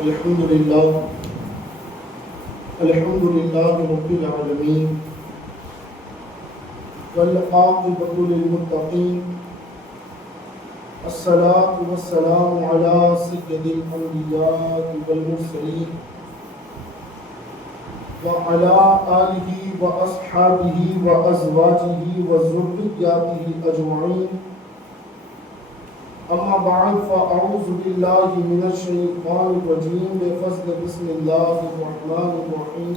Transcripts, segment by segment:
الحمد لله رب العالمين والعاقبة للمتقين الصلاة والسلام على سيد الأنبياء والمرسلين وعلى آله وأصحابه وأزواجه وذرياته أجمعين. أما بعد فأعوذ بالله من الشيطان الرجيم بفضل بسم الله الرحمن الرحيم.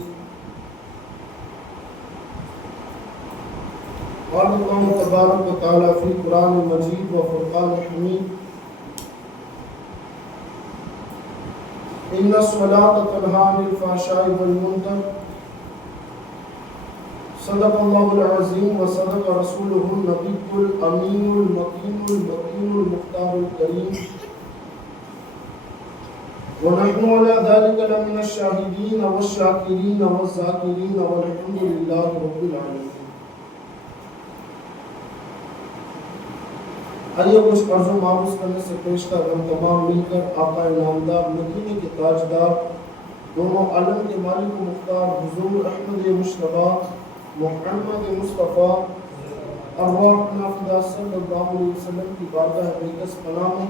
قال الله تبارك وتعالى في القرآن المجيد وفرقان الحميد: إن الصلاة تنهى عن الفحشاء والمنكر. صدق الله العظيم وصدق رسوله النبي الأمين المكين المختار الكريم، ونحن على ذلك لمن الشاهدين والشاكرين والذاكرين والحمد لله رب العالمين. آئیے کچھ عرض و معروض کرنے سے پیش کر ہم تمام مل کر آقا نامدار مدینے کے تاجدار دونوں عالم کے مالک و مختار حضور احمد مشتبہ محمد مصطفیٰ ارواحنا فدا صلی اللہ علیہ وسلم کی بارگاہ بےکس پناہ میں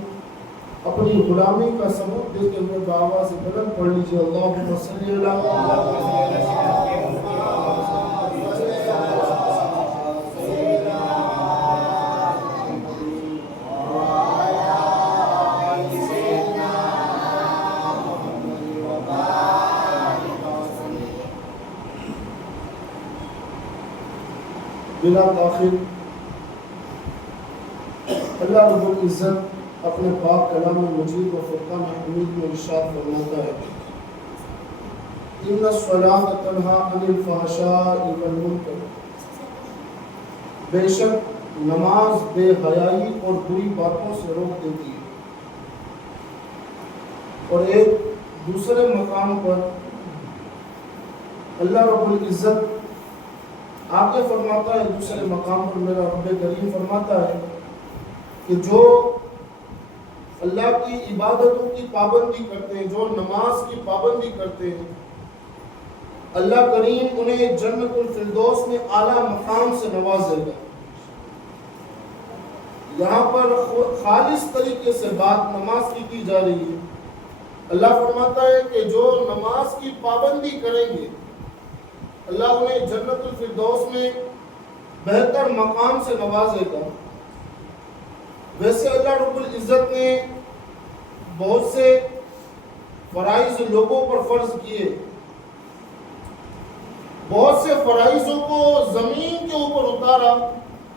اپنی غلامی کا سبب دیتے ہوئے بآواز بلند پڑھ لیجیے: اللہم صلی اللہ بلا تاخیر. اللہ رب العزت اپنے پاک کلام مجید و فرقان حمید میں ارشاد فرماتا ہے: ان الصلاۃ تنہی عن الفحشاء والمنکر. بے شک نماز بے حیائی اور بری باتوں سے روک دیتی ہے. اور ایک دوسرے مقام پر اللہ رب العزت آگے فرماتا ہے، دوسرے مقام پر میرا رب کریم فرماتا ہے کہ جو اللہ کی عبادتوں کی پابندی کرتے ہیں، جو نماز کی پابندی کرتے ہیں، اللہ کریم انہیں جنت الفردوس میں اعلیٰ مقام سے نوازے گا. یہاں پر خالص طریقے سے بات نماز کی جا رہی ہے. اللہ فرماتا ہے کہ جو نماز کی پابندی کریں گے اللہ انہیں جنت الفردوس میں بہتر مقام سے نوازے گا. ویسے اللہ رب العزت نے بہت سے فرائض لوگوں پر فرض کیے، بہت سے فرائضوں کو زمین کے اوپر اتارا،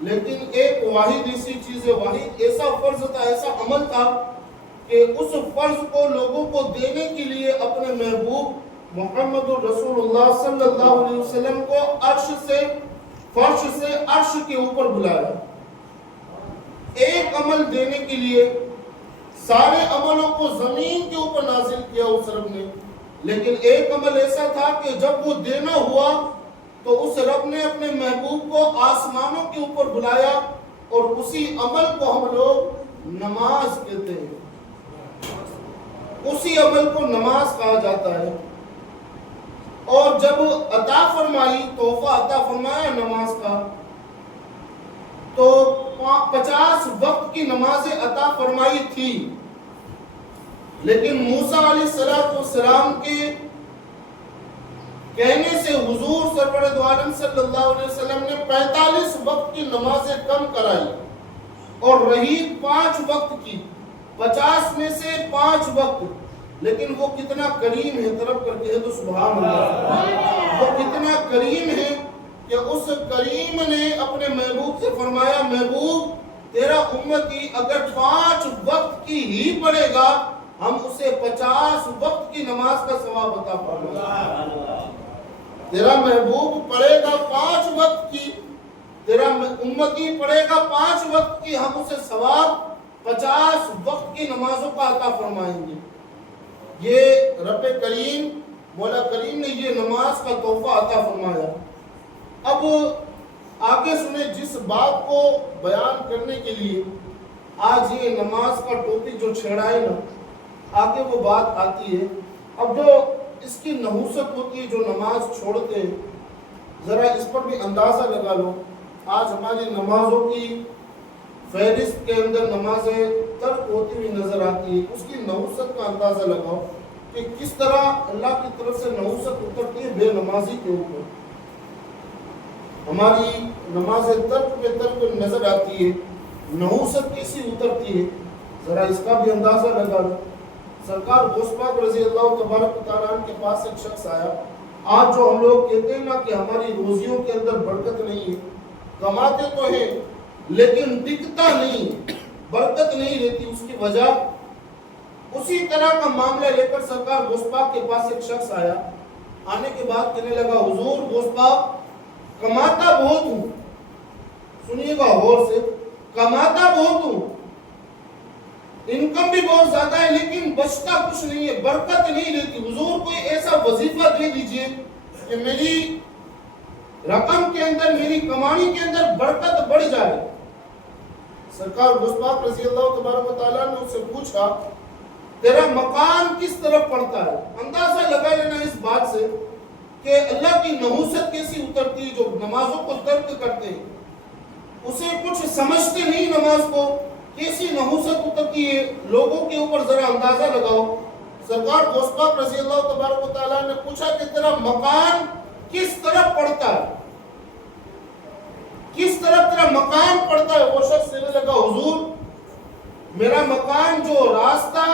لیکن ایک واحد ایسی چیز ہے، واحد ایسا فرض تھا، ایسا عمل تھا کہ اس فرض کو لوگوں کو دینے کے لیے اپنے محبوب محمد رسول اللہ صلی اللہ علیہ وسلم کو فرش سے عرش کے اوپر بلایا. ایک عمل دینے کے لیے سارے عملوں کو زمین کے اوپر نازل کیا اس رب نے، لیکن ایک عمل ایسا تھا کہ جب وہ دینا ہوا تو اس رب نے اپنے محبوب کو آسمانوں کے اوپر بلایا، اور اسی عمل کو ہم لوگ نماز کہتے ہیں. اسی عمل کو نماز کہا جاتا ہے. اور جب عطا فرمائی، تحفہ عطا فرمایا نماز کا، تو 50 وقت کی نمازیں عطا فرمائی تھی، لیکن موسیٰ علیہ السلام کے کہنے سے حضور سرور دو عالم صلی اللہ علیہ وسلم نے 45 وقت کی نمازیں کم کرائی اور رہی 5 وقت کی. 50 میں سے 5 وقت. لیکن وہ کتنا کریم ہے، طرف کر کے تو سبحان اللہ. وہ کتنا کریم ہے کہ اس کریم نے اپنے محبوب سے فرمایا: محبوب تیرا امتی اگر 5 وقت کی ہی پڑھے گا ہم اسے 50 وقت کی نماز کا ثواب عطا فرمائیں گے. تیرا محبوب پڑھے گا 5 وقت کی، تیرا امتی پڑھے گا 5 وقت کی، ہم اسے ثواب 50 وقت کی نمازوں کا عطا فرمائیں گے. یہ رب کریم مولا کریم نے یہ نماز کا تحفہ عطا فرمایا. اب آگے سنیں، جس بات کو بیان کرنے کے لیے آج یہ نماز کا ٹاپک جو چھیڑا ہے نا، آگے وہ بات آتی ہے اب جو اس کی نحوست ہوتی ہے، جو نماز چھوڑتے ہیں، ذرا اس پر بھی اندازہ لگا لو. آج ہماری نمازوں کی فہرست کے اندر نمازیں ترک ہوتی ہوئی نظر آتی ہے. اس کی نحوست کا اندازہ لگاؤ کہ کس طرح اللہ کی طرف سے نحوست اترتی ہے بے نمازی کے اوپر. ہماری نمازیں ترک پہ ترک نظر آتی ہے، نحوست کیسی اترتی ہے، ذرا اس کا بھی اندازہ لگا لو. سرکار غوث پاک رضی اللہ تبارک و تعالیٰ عنہ کے پاس ایک شخص آیا. آج جو ہم لوگ کہتے ہیں نا کہ ہماری روزیوں کے اندر برکت نہیں ہے، کماتے تو ہیں لیکن ٹکتا نہیں، برکت نہیں رہتی، اس کی وجہ اسی طرح کا معاملہ لے کر سرکار غوث پاک کے پاس ایک شخص آیا. آنے کے بعد کہنے لگا، حضور غوث پاک کماتا بہت ہوں، سنیے گا غور سے، کماتا بہت ہوں، انکم بھی بہت زیادہ ہے، لیکن بچتا کچھ نہیں ہے، برکت نہیں رہتی. حضور کوئی ایسا وظیفہ دے دیجئے کہ میری رقم کے اندر، میری کمائی کے اندر برکت بڑھ جائے. سرکار غوث پاک رضی اللہ تبارک و تعالیٰ نے اس سے پوچھا، تیرا مکان کس طرف پڑتا ہے؟ اندازہ لگا لینا اس بات سے کہ اللہ کی نحوست کیسی اترتی ہے. جو نمازوں کو ترک کرتے ہیں، اسے کچھ سمجھتے نہیں، نماز کو کیسی نحوست اترتی ہے لوگوں کے اوپر، ذرا اندازہ لگاؤ. سرکار غوث پاک رضی اللہ تبارک و تعالیٰ نے پوچھا کہ تیرا مکان کس طرف پڑتا ہے، کس طرف تیرا مکان پڑتا ہے؟ وہ شخص کہنے لگا، حضور میرا مکان جو راستہ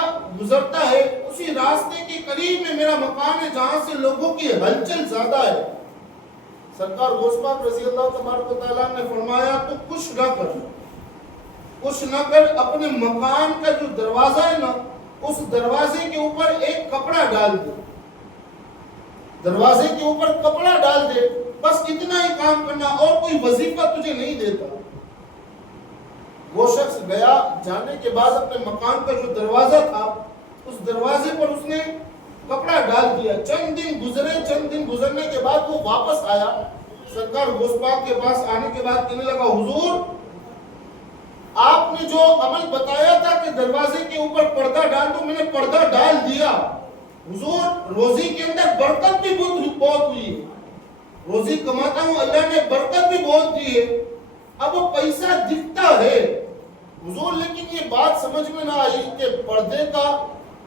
گزرتا ہے اسی راستے کے قریب میں میرا مکان ہے، جہاں سے لوگوں کی ہلچل زیادہ ہے. سرکار غوث پاک رضی اللہ تبارک و تعالیٰ نے فرمایا، تو کچھ نہ کر، کچھ نہ کر، اپنے مکان کا جو دروازہ ہے نا، اس دروازے کے اوپر ایک کپڑا ڈال دے، دروازے کے اوپر کپڑا ڈال دے، بس اتنا ہی کام کرنا، اور کوئی وظیفہ تجھے نہیں دیتا. وہ شخص گیا، جانے کے بعد اپنے مکان کا جو دروازہ تھا اس دروازے پر اس نے کپڑا ڈال دیا. چند دن گزرے، چند دن گزرنے کے بعد وہ واپس آیا. سرکار غوث پاک کے پاس آنے کے بعد کہنے لگا، حضور آپ نے جو عمل بتایا تھا کہ دروازے کے اوپر پردہ ڈال دو، میں نے پردہ ڈال دیا. حضور روزی کے اندر برکت بھی بہت ہوئی ہے، روزی کماتا ہوں، اللہ نے برکت بھی بہت دی ہے، اب وہ پیسہ دکھتا ہے. حضور لیکن یہ بات سمجھ میں نہ آئی کہ پردے کا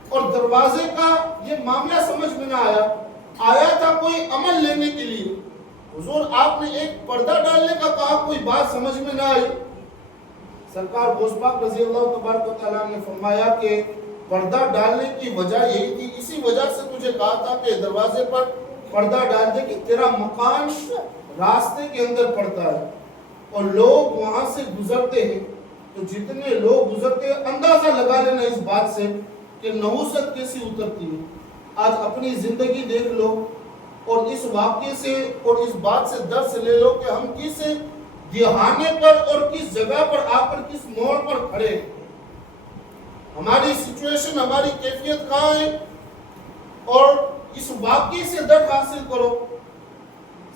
اور دروازے کا یہ معاملہ سمجھ میں نہ آیا. آیا تھا کوئی عمل لینے کے لیے، حضور آپ نے ایک پردہ ڈالنے کا کہا، کوئی بات سمجھ میں نہ آئی. سرکار غوث پاک رضی اللہ تبارک و تعالیٰ نے فرمایا کہ پردہ ڈالنے کی وجہ یہی تھی، اسی وجہ سے تجھے کہا تھا کہ دروازے پر پردہ ڈال دے کہ تیرا مکان راستے کے اندر پڑتا ہے اور لوگ وہاں سے گزرتے ہیں. تو جتنے لوگ گزرتے ہیں، اندازہ لگا لینا اس بات سے کہ نحوست کیسی اترتی ہے. آج اپنی زندگی دیکھ لو اور اس واقعے سے اور اس بات سے درس لے لو کہ ہم کس دہانے پر اور کس جگہ پر آ کر کس موڑ پر کھڑے ہیں. ہماری سچویشن، ہماری کیفیت کہاں ہے، اور اس واقعے سے درد حاصل کرو.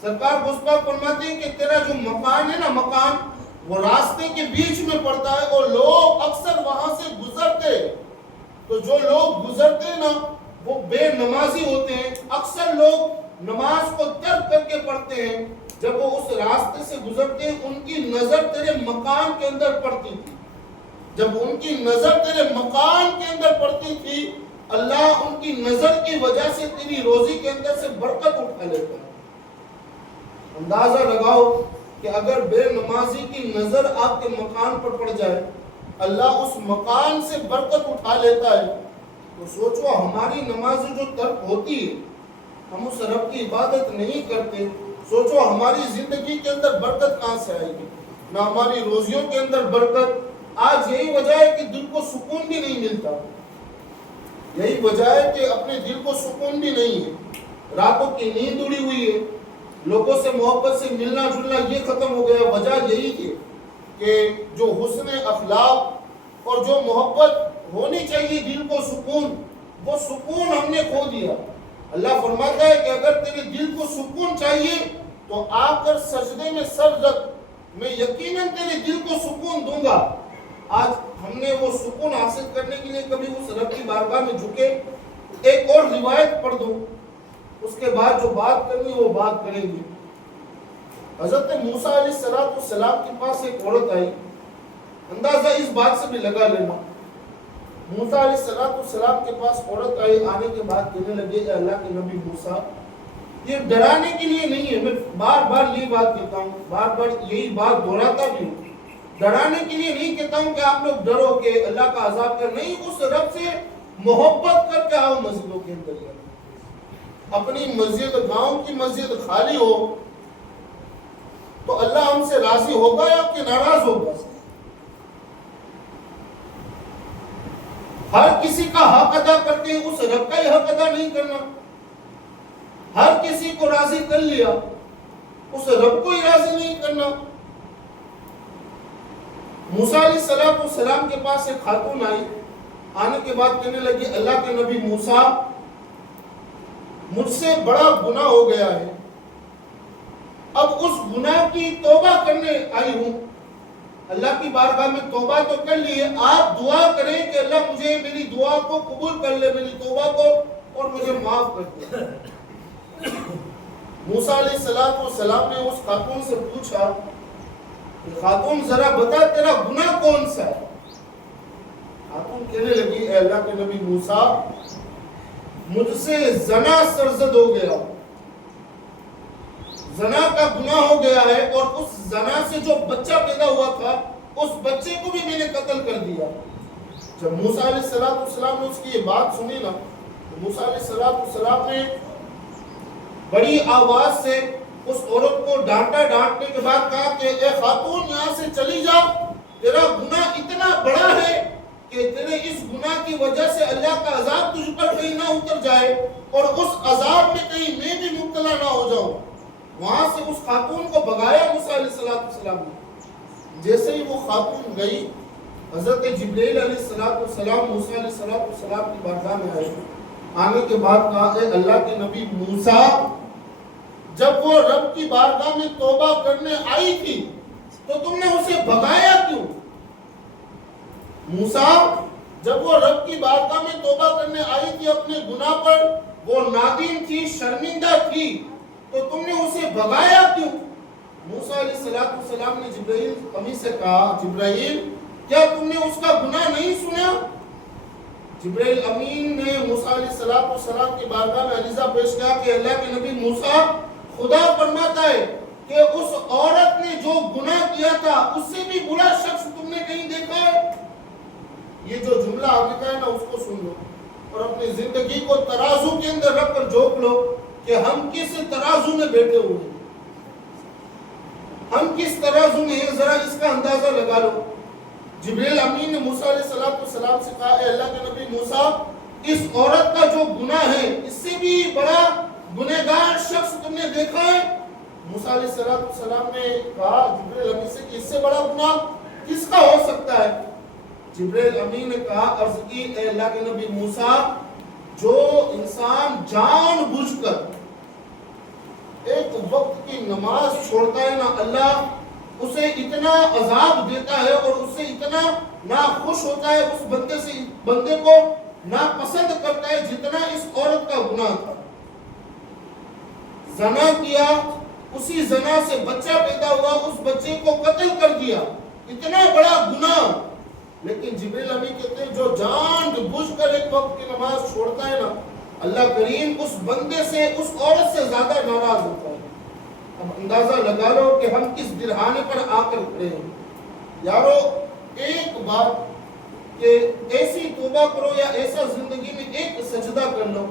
سرکار غوث پاک فرماتے ہیں کہ تیرا جو مکان ہے نا، مکان وہ راستے کے بیچ میں پڑتا ہے اور لوگ اکثر وہاں سے گزرتے، تو جو لوگ گزرتے نا وہ بے نمازی ہوتے ہیں. اکثر لوگ نماز کو ترک کر کے پڑھتے ہیں. جب وہ اس راستے سے گزرتے ہیں، ان کی نظر تیرے مکان کے اندر پڑتی تھی. جب ان کی نظر تیرے مکان کے اندر پڑتی تھی، اللہ ان کی نظر کی وجہ سے تیری روزی کے اندر سے برکت اٹھا لیتا ہے. اندازہ لگاؤ کہ اگر بے نمازی کی نظر آپ کے مکان پر پڑ جائے، اللہ اس مکان سے برکت اٹھا لیتا ہے. تو سوچو ہماری نماز جو ترک ہوتی ہے، ہم اس رب کی عبادت نہیں کرتے، سوچو ہماری زندگی کے اندر برکت کہاں سے آئے گی؟ نہ ہماری روزیوں کے اندر برکت. آج یہی وجہ ہے کہ دل کو سکون بھی نہیں ملتا، یہی وجہ ہے کہ اپنے دل کو سکون بھی نہیں ہے، راتوں کی نیند اڑی ہوئی ہے، لوگوں سے محبت سے ملنا جلنا یہ ختم ہو گیا. وجہ یہی ہے کہ جو حسن اخلاق اور جو محبت ہونی چاہیے، دل کو سکون، وہ سکون ہم نے کھو دیا. اللہ فرماتا ہے کہ اگر تیرے دل کو سکون چاہیے تو آ کر سجدے میں سر رکھ، میں یقیناً تیرے دل کو سکون دوں گا. آج ہم نے وہ سکون حاصل کرنے کے لیے کبھی اس رب کی بارگاہ میں جھکے؟ ایک اور روایت پڑھ دوں، اس کے بعد جو بات کرنی وہ بات کریں گے۔ حضرت موسیٰ علیہ السلام کے پاس ایک عورت آئی، اندازہ اس بات سے بھی لگا لینا، موسیٰ علیہ السلام کے پاس عورت آئی، آنے کے بعد کہنے لگے اے اللہ کے نبی موسیٰ، یہ ڈرانے کے لیے نہیں ہے، میں بار بار یہی بات کہتا ہوں، بار بار یہی بات دہراتا بھی ہوں، ڈرانے کے لیے نہیں کہتا ہوں کہ آپ لوگ ڈرو کہ اللہ کا عذاب کر، نہیں، اس رب سے محبت کر کے آؤ مسجدوں کے اندر۔ اپنی مسجد، گاؤں کی مسجد خالی ہو تو اللہ ہم سے راضی ہوگا یا کہ ناراض ہوگا؟ ہر کسی کا حق ادا کرتے ہیں، اس رب کا ہی حق ادا نہیں کرنا۔ ہر کسی کو راضی کر لیا، اس رب کو ہی راضی نہیں کرنا۔ موسیٰ علیہ السلام کے پاس ایک خاتون آئی، آنے کے بعد کہنے لگی اللہ کے نبی موسیٰ، مجھ سے بڑا گناہ ہو گیا ہے، اب اس گناہ کی توبہ کرنے آئی ہوں، اللہ کی بارگاہ میں توبہ تو کر لی ہے، آپ دعا کریں کہ اللہ مجھے میری دعا کو قبول کر لے، میری توبہ کو، اور مجھے معاف کر دے۔ موسیٰ علیہ السلام نے اس خاتون سے پوچھا کہ خاتون ذرا بتا تیرا گناہ کون سا ہے؟ خاتون کہنے لگی اے اللہ کے نبی موسیٰ، مجھ سے زنا سرزد ہو گیا، زنا کا گناہ ہو گیا ہے، اور اس زنا سے جو بچہ پیدا ہوا تھا اس بچے کو بھی میں نے قتل کر دیا۔ جب موسیٰ علیہ السلام نے اس کی یہ بات سنی نا، تو موسیٰ علیہ السلام نے بڑی آواز سے اس عورت کو ڈانٹا، ڈانٹنے کے بعد کہا کہ اے خاتون یہاں سے چلی جا، تیرا گناہ اتنا بڑا ہے کہ تیرے اس گناہ کی وجہ سے اللہ کا عذاب تجھ پر کہیں نہ اتر جائے، اور اس عذاب میں کہیں میں بھی مبتلا نہ ہو جاؤں۔ وہاں سے اس خاتون کو بھگایا موسیٰ علیہ السلام نے۔ جیسے ہی وہ خاتون گئی، حضرت جبرائیل علیہ السلام موسیٰ علیہ السلام کی بارگاہ میں آئے، آنے کے بعد کہا اے اللہ کے نبی موسیٰ، جب وہ رب کی بارگاہ میں توبہ کرنے آئی تھی تو تم نے اسے بھگایا کیوں؟ موسیٰ، جب وہ رب کی بارگاہ میں توبہ کرنے آئی تھی اپنے گناہ پر، وہ نادم تھی، شرمندہ تھی، تو تم نے اسے بھگایا کیوں؟ موسیٰ علیہ السلام نے جبرائیل امین سے کہا جبرائیل، کیا تم نے اس کا گناہ نہیں سنا؟ جبرائیل امین نے موسیٰ علیہ السلام کی بارگاہ میں عریضہ پیش کیا کہ اللہ کے نبی موسیٰ، خدا فرماتا ہے کہ اس عورت نے جو گناہ کیا تھا اس سے بھی برا شخص تم نے کہیں دیکھا ہے؟ یہ جو جملہ آپ نے کہا ہے نا، اس کو سن لو اور اپنی زندگی کو ترازو کے اندر رکھ کر جھوک لو کہ ہم کس ترازو میں بیٹھے ہوئے ہیں، ہم کس ترازو میں ہیں، ذرا اس کا اندازہ لگا لو۔ جبرائیل امین نے موسیٰ علیہ السلام سے کہا اے اللہ کے نبی موسیٰ، اس عورت کا جو گناہ ہے اس سے بھی بڑا گنہگار شخص تم نے دیکھا ہے؟ موسیٰ علیہ السلام نے کہا جبرائیل امین سے کہ اس سے بڑا گناہ کس کا ہو سکتا ہے؟ جبرائیل امین نے کہا عرض کی اے اللہ کے نبی موسیٰ، جو انسان جان بوجھ کر ایک وقت کی نماز چھوڑتا ہے نا، اللہ اسے اتنا عذاب دیتا ہے اور اس سے اتنا ناخوش ہوتا ہے، اس بندے کو ناپسند کرتا ہے جتنا اس عورت کا گناہ تھا۔ زنا کیا، اسی زنا سے بچہ پیدا ہوا، اس بچے کو قتل کر دیا، اتنا بڑا گناہ، لیکن جبرائیل امین کہتے ہیں جو جان بوجھ کر ایک وقت کی نماز چھوڑتا ہے نا، اللہ کریم اس بندے سے، اس عورت سے زیادہ ناراض ہوتا ہے۔ اب اندازہ لگا لو کہ ہم کس درہانے پر آ کر کھڑے ہیں۔ یارو ایک بات کہ ایسی توبہ کرو یا ایسا زندگی میں ایک سجدہ کر لو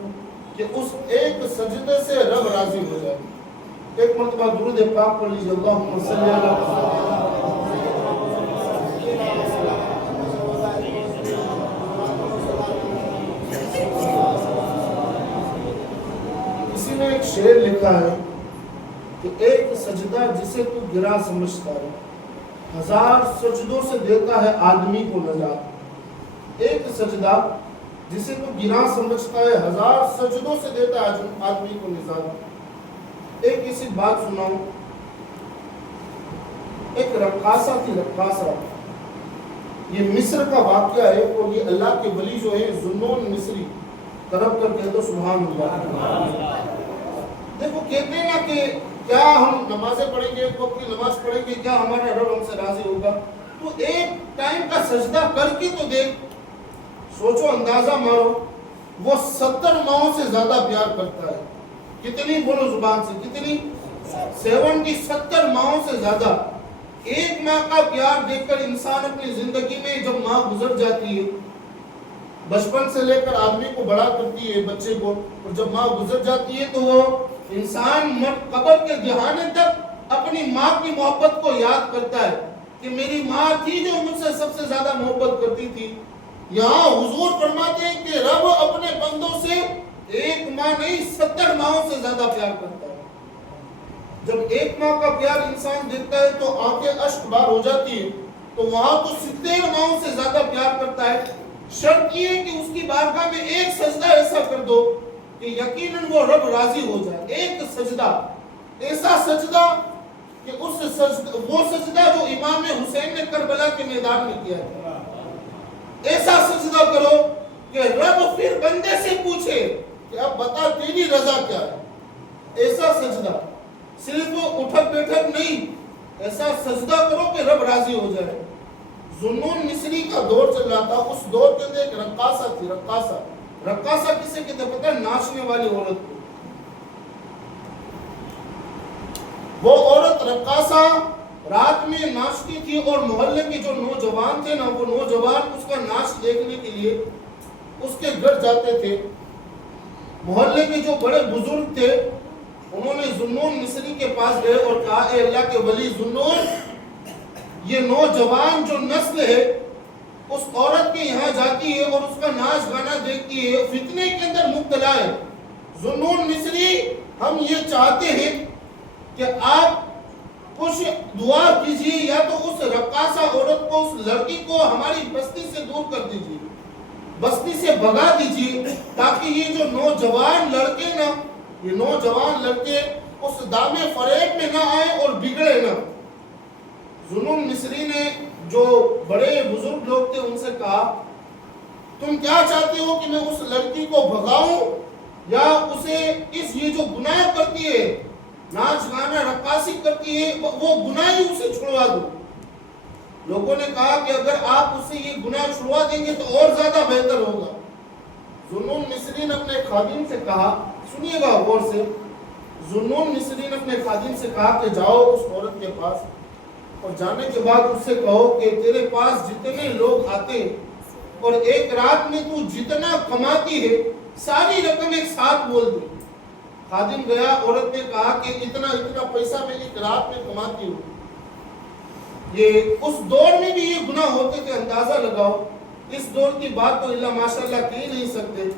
کہ اس ایک سجدے سے رب راضی ہو جائے۔ ایک مرتبہ درود پاک پڑھ لیجیے، اللہم صلی علی کسی نے ایک شعر لکھا ہے کہ ایک سجدہ جسے تو گرا سمجھتا ہے، ہزار سجدوں سے دیتا ہے آدمی کو نجات۔ ایک سجدہ جسے تو گرا سمجھتا ہے، ہزار سجدوں سے دیتا ہے آدمی کو نجات۔ ایک اسی بات سناؤں، ایک رقاصہ تھی، رقاصہ، یہ مصر کا واقعہ ہے، اور یہ اللہ کے ولی جو ہے ذنون مصری، طرف کر کہہ دو سبحان اللہ۔ دیکھو کہتے ہیں نا کہ کیا ہم نمازیں پڑھیں گے، ایک وقت کی نماز پڑھیں گے، کیا ہمارا رب ہم سے راضی ہوگا؟ تو ایک ٹائم کا سجدہ کر کے تو دیکھ، سوچو، اندازہ مارو، وہ 70 ماہوں سے زیادہ پیار کرتا ہے۔ کتنی بولو زبان سے، کتنی؟ 70 ماہوں سے زیادہ۔ ایک ماہ کا پیار دیکھ کر انسان اپنی زندگی میں جب ماں گزر جاتی ہے، بچپن سے لے کر آدمی کو بڑا کرتی ہے بچے کو، اور جب ماں گزر جاتی ہے تو وہ انسان قبر کے دہانے تک اپنی ماں کی محبت کو یاد کرتا ہے کہ میری ماں تھی جو مجھ سے سب سے زیادہ محبت کرتی تھی۔ یہاں حضور فرماتے ہیں کہ رب اپنے بندوں سے ایک ماہ نہیں 70 ماہوں سے زیادہ پیار کرتا ہے۔ جب ایک ماہ کا پیار انسان دیکھتا ہے تو آنکھیں اشک بار ہو جاتی ہے، تو وہاں تو 70 ماہوں سے زیادہ پیار کرتا ہے۔ شرط یہ ہے کہ اس کی بارگاہ میں ایک سجدہ ایسا کر دو کہ یقیناً وہ رب راضی ہو جائے۔ ایک سجدہ، ایسا سجدہ کہ وہ سجدہ جو امام حسین نے کربلا کے میدان میں کیا تھا، ایسا سجدہ کرو کہ رب پھر بندے سے پوچھے کہ اب بتا تیری رضا کیا ہے۔ ایسا سجدہ، صرف اٹھک بیٹھک نہیں، ایسا سجدہ کرو کہ رب راضی ہو جائے۔ ذوالنون مصری کا دور چل رہا تھا، اس دور کے اندر ایک رقاصہ تھی۔ رقاصہ کسے کہتے ہیں پتہ ہے؟ ناچنے والی عورت کو۔ وہ عورت رقاصہ رات میں ناچتی تھی، اور محلے کے جو نوجوان تھے نا، وہ نوجوان اس کا ناچ دیکھنے کے لیے اس کے گھر جاتے تھے۔ محلے کے جو بڑے بزرگ تھے انہوں نے ذوالنون مصری کے پاس گئے اور کہا اے اللہ کے ولی ذوالنون، یہ نوجوان جو نسل ہے اس عورت کے یہاں جاتی ہے اور اس کا ناچ گانا دیکھتی ہے، فتنے کے اندر مبتلا ہے۔ ذوالنون مصری، ہم یہ چاہتے ہیں کہ آپ کچھ دعا کیجیے، یا تو اس رقاصہ عورت کو، اس لڑکی کو ہماری بستی سے دور کر دیجیے، بستی سے بھگا دیجیے، تاکہ یہ جو نوجوان لڑکے نا، یہ نوجوان لڑکے اس دام فریب میں نہ آئے اور بگڑے نہ۔ ذوالنون مصری نے جو بڑے بزرگ لوگ تھے ان سے کہا تم کیا چاہتے ہو کہ میں اس لڑکی کو بھگاؤں یا اسے یہ جو گناہ کرتی ہے، ناچ گانا رقاصی کرتی ہے، وہ گناہ ہی اسے چھڑوا دو؟ لوگوں نے کہا کہ اگر آپ اسے یہ گناہ چھڑوا دیں گے تو اور زیادہ بہتر ہوگا۔ ذوالنون مصری نے اپنے خادم سے کہا، سنیے گا غور سے، ذوالنون مصری نے اپنے خادم سے کہا کہ جاؤ اس عورت کے پاس، اور جانے کے بعد اس سے کہو کہ تیرے پاس جتنے لوگ آتے اور ایک رات میں تو جتنا کماتی ہے ساری رقم ایک ساتھ بول دے۔ خادم گیا، عورت نے کہا کہ اتنا پیسہ میں ایک رات میں کماتی ہوں۔ یہ اس دور میں بھی یہ گناہ ہوتے تھے، اندازہ لگاؤ۔ اس دور کی بات تو اللہ ماشاءاللہ کہہ نہیں سکتے۔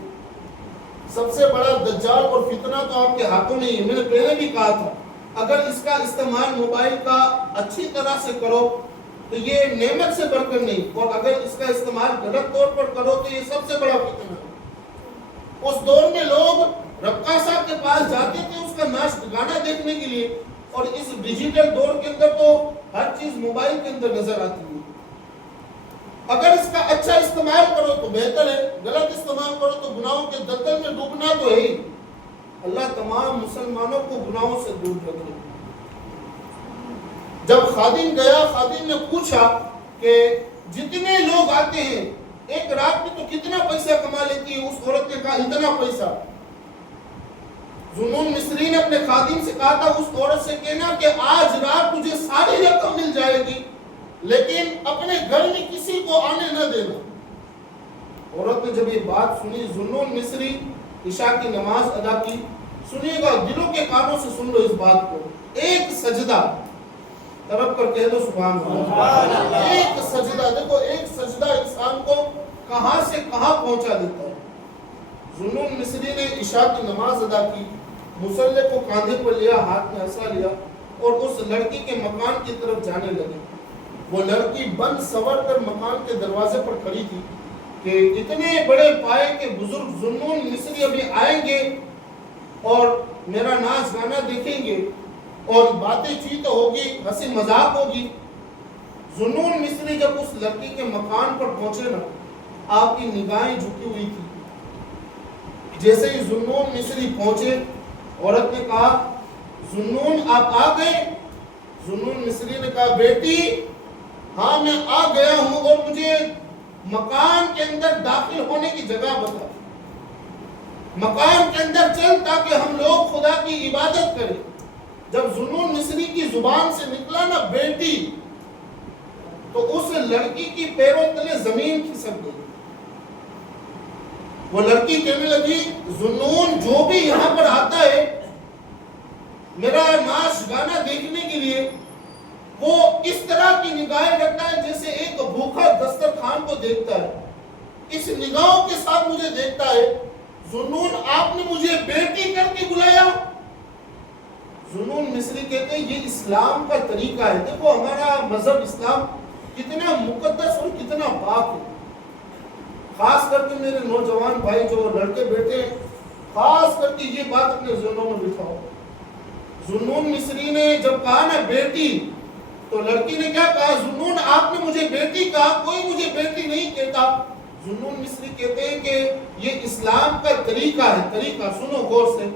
سب سے بڑا دجال اور فتنہ تو آپ کے ہاتھوں میں ہی ہے۔ میں نے پہلے بھی کہا تھا اگر اس کا استعمال موبائل کا اچھی طرح سے کرو تو یہ نعمت سے بڑھ کر نہیں، اور اگر اس کا استعمال غلط طور پر کرو تو یہ سب سے بڑا فتنہ ہے۔ اس دور میں لوگ رقاصہ کے پاس جاتے تھے اس کا ناچ گانا دیکھنے کے لیے، اور اس ڈیجیٹل دور کے اندر تو ہر چیز موبائل کے اندر نظر آتی ہے۔ اگر اس کا اچھا استعمال کرو تو بہتر ہے، غلط استعمال کرو تو گناہوں کے دلدل میں ڈوبنا تو ہے ہی۔ اللہ تمام مسلمانوں کو گناہوں سے دور رکھے۔ جب خادم گیا، خادم نے پوچھا کہ جتنے لوگ آتے ہیں ایک رات میں تو کتنا پیسہ کما لیتی ہے؟ اس عورت نے کہا اتنا پیسہ۔ ذوالنون مصری نے اپنے خادم سے کہا تھا اس عورت سے کہنا کہ آج رات تجھے ساری رقم مل جائے گی، لیکن اپنے گھر میں کسی کو آنے نہ دینا۔ عورت نے جب یہ بات سنی، ذوالنون مصری عشاء کی نماز ادا کی۔ سنیے گا، دلوں کے کانوں سے سن لو اس بات کو۔ ایک سجدہ، طرف کر کہہ دو سبحان اللہ۔ ایک سجدہ، دیکھو ایک سجدہ انسان کو کہاں سے کہاں پہنچا دیتا ہے۔ ذوالنون مصری نے عشاء کی نماز ادا کی، مصلی کو کاندھے پر لیا، ہاتھ میں عصا لیا اور اس لڑکی کے مکان کی طرف جانے لگے۔ وہ لڑکی بند سور کر مکان کے دروازے پر کھڑی تھی کہ اتنے بڑے پائے کے بزرگ ذوالنون مصری ابھی آئیں گے اور میرا ناچ گانا دیکھیں گے اور باتیں چیت ہوگی، ہنسی مذاق ہوگی۔ ذوالنون مصری جب اس لڑکی کے مکان پر پہنچے نا، آپ کی نگاہیں جھکی ہوئی تھی، جیسے ہی ذوالنون مصری پہنچے، عورت نے کہا ذوالنون آپ آ گئے؟ ذوالنون مصری نے کہا بیٹی ہاں میں آ گیا ہوں، اور مجھے مکان کے اندر داخل ہونے کی جگہ بتا، مکان کے اندر چل تاکہ ہم لوگ خدا کی عبادت کریں۔ جب ذوالنون مصری کی زبان سے نکلا نا بیٹی، تو اس لڑکی کی پیروں تلے زمین کھسک گئی۔ وہ لڑکی کہنے لگی ذوالنون جو بھی یہاں پر آتا ہے میرا ناچ گانا دیکھنے کے لیے، وہ اس طرح کی نگاہیں رکھتا ہے جیسے ایک بھوکا دسترخوان کو دیکھتا ہے، اس نگاہوں کے ساتھ مجھے دیکھتا ہے۔ ذوالنون آپ نے مجھے بیٹی کر کے بلایا؟ ذوالنون مصری کہتے ہیں یہ اسلام کا طریقہ ہے۔ دیکھو ہمارا مذہب اسلام کتنا مقدس اور کتنا پاک ہے۔ خاص کر کے میرے نوجوان بھائی جو لڑکے بیٹھے ہیں، خاص کر کے یہ بات اپنے ذہنوں میں بٹھاؤ۔ ذوالنون مصری نے جب کہا نا بیٹی، تو لڑکی نے کیا کہا؟ ذوالنون آپ نے مجھے بیٹی کہا، کوئی مجھے بیٹی نہیں کہتا۔ ذوالنون مصری کہتے ہیں کہ یہ اسلام کا طریقہ ہے۔ طریقہ سنو غور سے،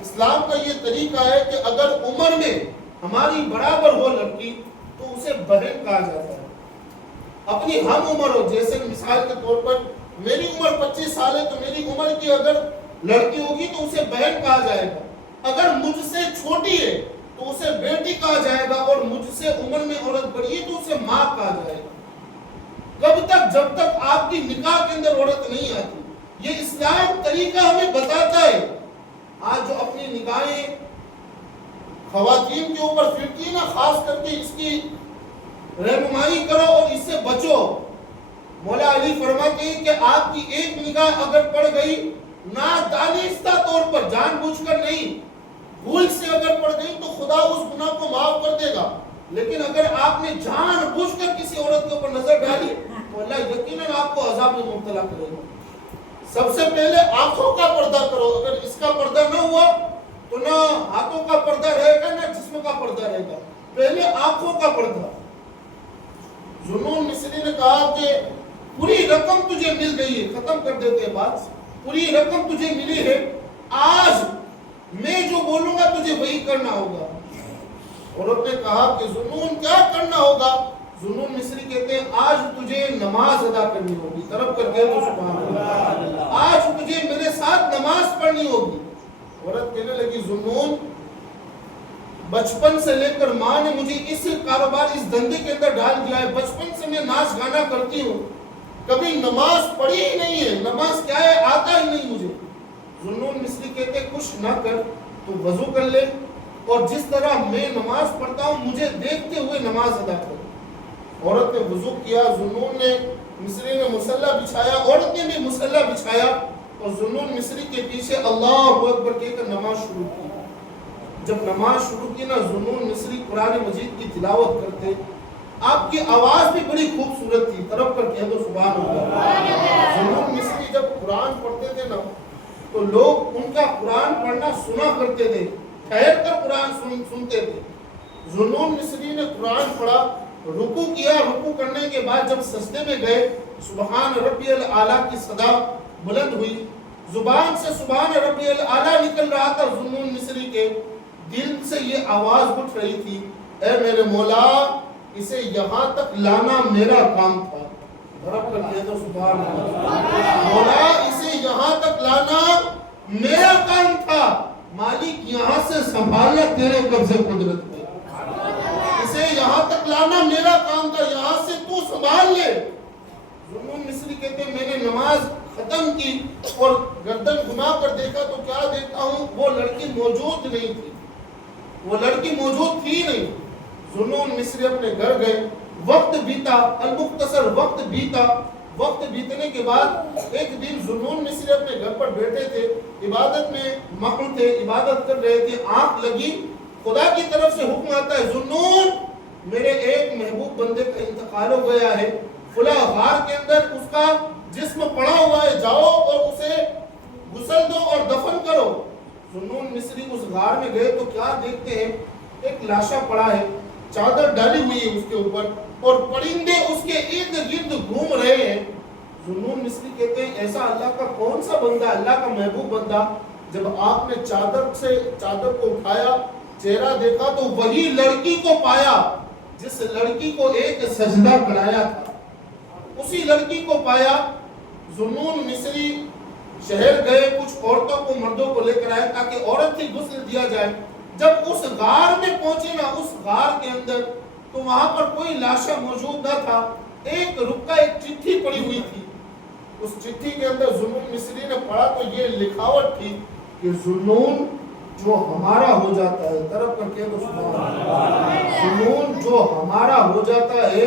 اسلام کا یہ طریقہ ہے کہ اگر عمر میں ہماری برابر ہو لڑکی تو اسے بہن کہا جاتا ہے، اپنی ہم عمر ہو۔ جیسے مثال کے طور پر میری عمر 25 سال ہے تو میری عمر کی اگر لڑکی ہوگی تو اسے بہن کہا جائے گا، اگر مجھ سے چھوٹی ہے تو اسے بیٹی کہا جائے گا، اور مجھ سے عمر میں عورت بڑی ہے تو اسے ماں کہا جائے گا۔ کب تک؟ جب تک آپ کی نکاح کے اندر عورت نہیں آتی۔ یہ اسلام طریقہ ہمیں بتاتا ہے۔ آج جو اپنی نگاہیں خواتین کے اوپر پھرتی ہے نا، خاص کر کے اس کی رہنمائی کرو اور اس سے بچو۔ مولا علی فرماتے ہیں کہ آپ کی ایک نگاہ اگر پڑ گئی، نادانستہ طور پر، جان بوجھ کر نہیں، بھول سے اگر پڑ گئی تو خدا اس گناہ کو معاف کر دے گا، لیکن اگر آپ نے جان بوجھ کر کسی عورت کے اوپر نظر ڈالی تو اللہ یقیناً آپ کو عذاب میں مبتلا کرے گا۔ سب سے پہلے آنکھوں کا پردہ کرو، اگر اس کا پردہ نہ ہوا تو نہ ہاتھوں کا پردہ رہے گا نہ جسم کا پردہ رہے گا، پہلے آنکھوں کا پردہ۔ ذوالنون مصری نے کہا کہ پوری رقم تجھے مل گئی ہے، ختم کر دیتے بات، پوری رقم تجھے ملی ہے، آج میں جو بولوں گا تجھے وہی کرنا ہوگا۔ عورت نے کہا کہ ذوالنون کیا کرنا ہوگا؟ ذوالنون مصری کہتے ہیں آج تجھے نماز ادا کرنی ہوگی۔ طرف کر کے تو سبحان اللہ، آج تجھے میرے ساتھ نماز پڑھنی ہوگی۔ عورت کہنے لگی ذوالنون بچپن سے لے کر ماں نے مجھے اس کاروبار، اس دھندے کے اندر ڈال دیا ہے، بچپن سے میں ناچ گانا کرتی ہوں، کبھی نماز پڑھی ہی نہیں ہے، نماز کیا ہے آتا ہی نہیں مجھے۔ ذوالنون مصری کہتے کچھ نہ کر، تو وضو کر لے اور جس طرح میں نماز پڑھتا ہوں مجھے دیکھتے ہوئے نماز ادا کر۔ عورت نے وضو کیا، ذوالنون نے مصری نے مصلی بچھایا، عورت نے بھی مصلی بچھایا، اور ذوالنون مصری کے پیچھے اللہ اکبر کہہ کر نماز شروع کی۔ جب نماز شروع کی نا، ذوالنون مصری قرآن مجید کی تلاوت کرتے، آپ کی آواز بھی بڑی خوبصورت تھی، طرف کر کہہ دو سبحان اللہ۔ ذوالنون مصری جب قرآن پڑھتے تھے نا تو لوگ ان کا قرآن پڑھنا سنا کرتے تھے، ٹھہر کر قرآن سنتے تھے۔ ذوالنون مصری نے قرآن پڑھا، رکوع کیا، رکوع کرنے کے بعد جب سجدے میں گئے، سبحان ربی الاعلیٰ کی صدا بلند ہوئی، زبان سے سبحان ربی الاعلیٰ نکل رہا تھا۔ ذوالنون مصری کے دل سے یہ آواز اٹھ رہی تھی، اے میرے مولا اسے یہاں تک لانا میرا کام تھا۔ رب کر کہہ دو سبحان اللہ، مولا اسے یہاں تک لانا میرا کام تھا، مالک یہاں سے سنبھالنا تیرے قبضے قدرت میں، اسے یہاں تک لانا میرا کام تھا، یہاں سے تو سنبھال لے۔ ذوالنون مصری کہتے ہیں میں نے نماز ختم کی اور گردن گھما کر دیکھا تو کیا دیکھتا ہوں، وہ لڑکی موجود نہیں تھی، وہ لڑکی موجود تھی نہیں۔ ذوالنون مصری اپنے گھر گئے، وقت بیتا، المختصر وقت بیتا، وقت بیتنے کے بعد ایک دن ذوالنون مصری اپنے گھر پر بیٹھے تھے، عبادت میں مغروم تھے، عبادت کر رہے تھے، آنکھ لگی، خدا کی طرف سے حکم آتا ہے ذوالنون میرے ایک محبوب بندے کا انتقال ہو گیا ہے، فلاں غار کے اندر اس کا جسم پڑا ہوا ہے، جاؤ اور اسے غسل دو اور دفن کرو۔ ذوالنون مصری اس غار میں گئے تو کیا دیکھتے ہیں، ایک لاشا پڑا ہے، چادر ڈالی ہوئی ہے اس کے اوپر، اور پرندے اس کے ارد گرد گھوم رہے ہیں۔ ذوالنون مصری کہتے ہیں ایسا اللہ کا کون سا بندہ، اللہ کا محبوب بندہ، جب آپ نے چادر کو اٹھایا، چہرہ دیکھا تو وہی لڑکی کو پایا جس لڑکی کو ایک سجدہ کرایا تھا، اسی لڑکی کو پایا۔ ذوالنون مصری شہر گئے، کچھ عورتوں کو مردوں کو لے کر آئے تاکہ عورت ہی غسل دیا جائے۔ جب اس غار میں پہنچے نا، اس غار کے اندر، تو وہاں پر کوئی لاشا موجود نہ تھا، ایک رکا ایک چٹھی پڑی ہوئی تھی۔ اس چٹھی کے اندر ذوالنون مصری نے پڑھا تو یہ لکھاوٹ تھی کہ ذوالنون جو ہمارا ہو جاتا ہے، طرف کر کے تو سبحان اللہ، ذوالنون جو ہمارا ہو جاتا ہے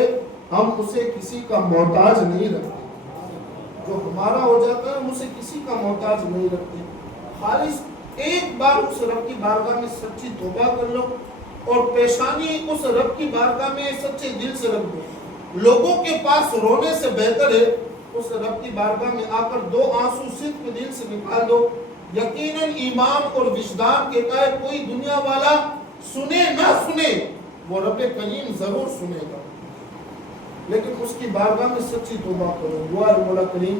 ہم اسے کسی کا محتاج نہیں رکھتے، جو ہمارا ہو جاتا ہے ہم اسے کسی کا محتاج نہیں رکھتے۔ خالص ایک بار اس رب کی بارگاہ میں سچی توبہ کر لو اور پیشانی اس رب کی بارگاہ میں سچے دل سے رکھ دو۔ لوگوں کے پاس رونے سے بہتر ہے اس رب کی بارگاہ میں آ کر دو آنسو صدق دل سے نکال دو۔ یقیناً ایمان اور وجدان کہتا ہے کوئی دنیا والا سنے نہ سنے، وہ رب کریم ضرور سنے گا، لیکن اس کی بارگاہ میں سچی توبہ کرو۔ دعا ہے مولا کریم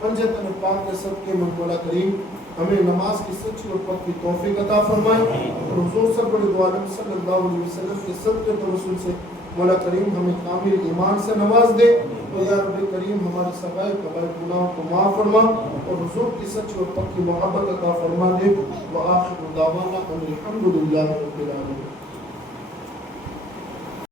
پنجتن پاک کے صدقے میں مولا کریم ہمیں نماز کی سچی اور پکی توفیق عطا فرمائے، اور حضور سرور عالم صلی اللہ علیہ وسلم کے صدقے و رسول سے مولا کریم ہمیں کامل ایمان سے نواز دے، اور یا رب کریم ہمارے صغائر کبائر گناہوں کو معاف فرما اور حضور کی سچی اور پکی محبت عطا فرما دے۔ وآخر دعوانا ان الحمد للہ رب العالمین۔